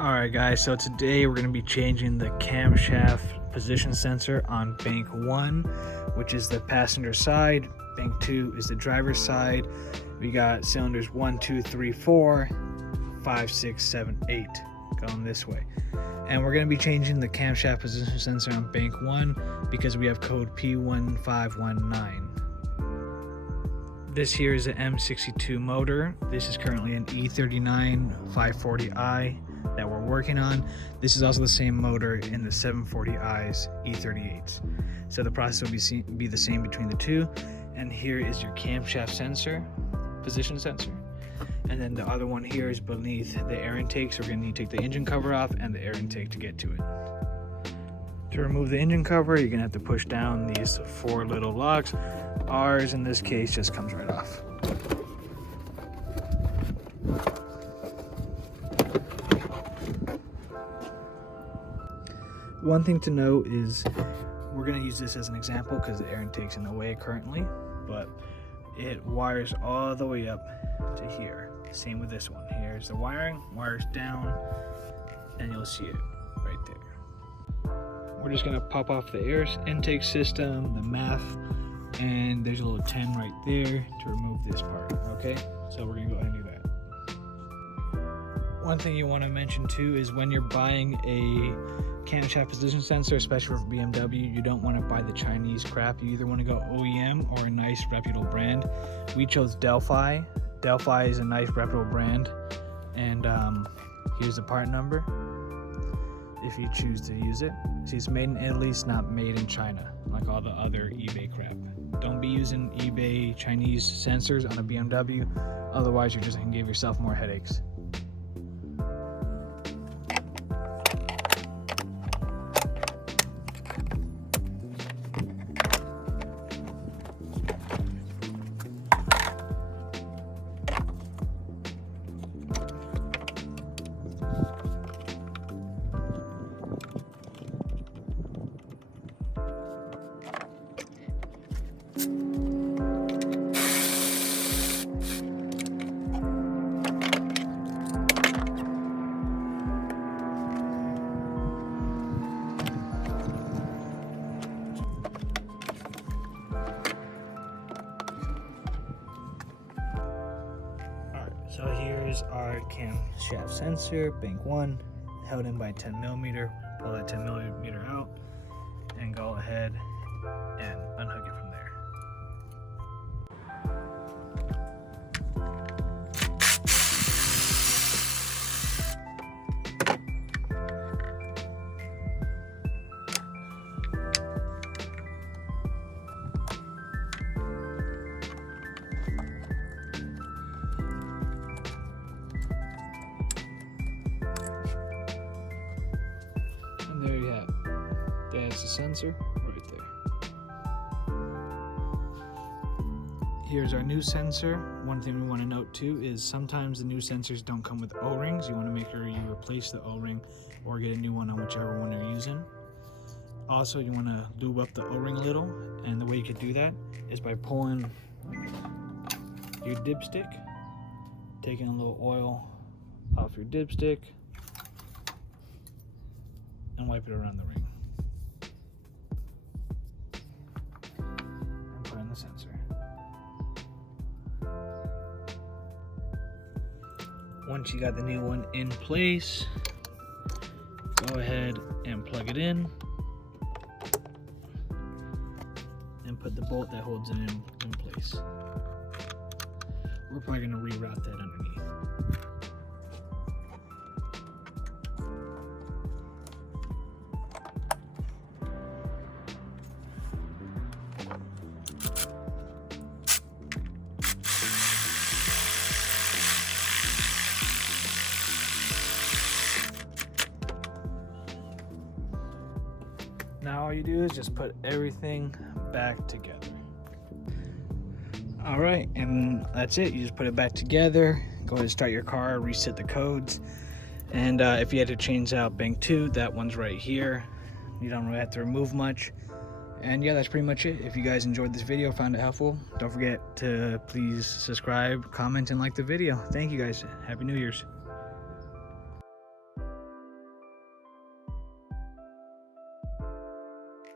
Alright guys, so today we're going to be changing the camshaft position sensor on bank 1, which is the passenger side. Bank 2 is the driver's side. We got cylinders 1, 2, 3, 4, 5, 6, 7, 8 going this way. And we're going to be changing the camshaft position sensor on bank 1 because we have code P1519. This here is an M62 motor. This is currently an E39 740I that we're working on. This is also the same motor in the 740i's E38s. So the process will be the same between the two. And here is your camshaft sensor, position sensor. And then the other one here is beneath the air intake. So we're gonna need to take the engine cover off and the air intake to get to it. To remove the engine cover, you're gonna have to push down these 4 little locks. Ours in this case just comes right off. One thing to note is we're going to use this as an example because the air intake's in the way currently, but it wires all the way up to here. Same with this one. Here's the wiring, wires down, and you'll see it right there. We're just going to pop off the air intake system, the math, and there's a little 10 right there to remove this part, okay? So we're going to go ahead and do that. One thing you want to mention too is when you're buying a camshaft position sensor, especially for BMW, you don't want to buy the Chinese crap. You either want to go OEM or a nice reputable brand. We chose Delphi. Delphi is a nice reputable brand, and here's the part number if you choose to use it. See, it's made in Italy, it's not made in China like all the other eBay crap. Don't be using eBay Chinese sensors on a BMW, otherwise you're just going to give yourself more headaches. So here's our camshaft sensor, bank 1, held in by 10mm. Pull that 10mm out and go ahead and unhook it from there. And there you have it. That's the sensor right there. Here's our new sensor. One thing we want to note too is sometimes the new sensors don't come with O-rings. You want to make sure you replace the O-ring or get a new one on whichever one you're using. Also, you want to lube up the O-ring a little, and the way you could do that is by pulling your dipstick, taking a little oil off your dipstick, and wipe it around the ring. And put in the sensor. Once you got the new one in place, go ahead and plug it in and put the bolt that holds it in place. We're probably going to reroute that underneath. Now all you do is just put everything back together. All right, and that's it. You just put it back together. Go ahead and start your car, reset the codes. And if you had to change out bank 2, that one's right here. You don't really have to remove much. And yeah, that's pretty much it. If you guys enjoyed this video, found it helpful, don't forget to please subscribe, comment, and like the video. Thank you guys. Happy New Year's.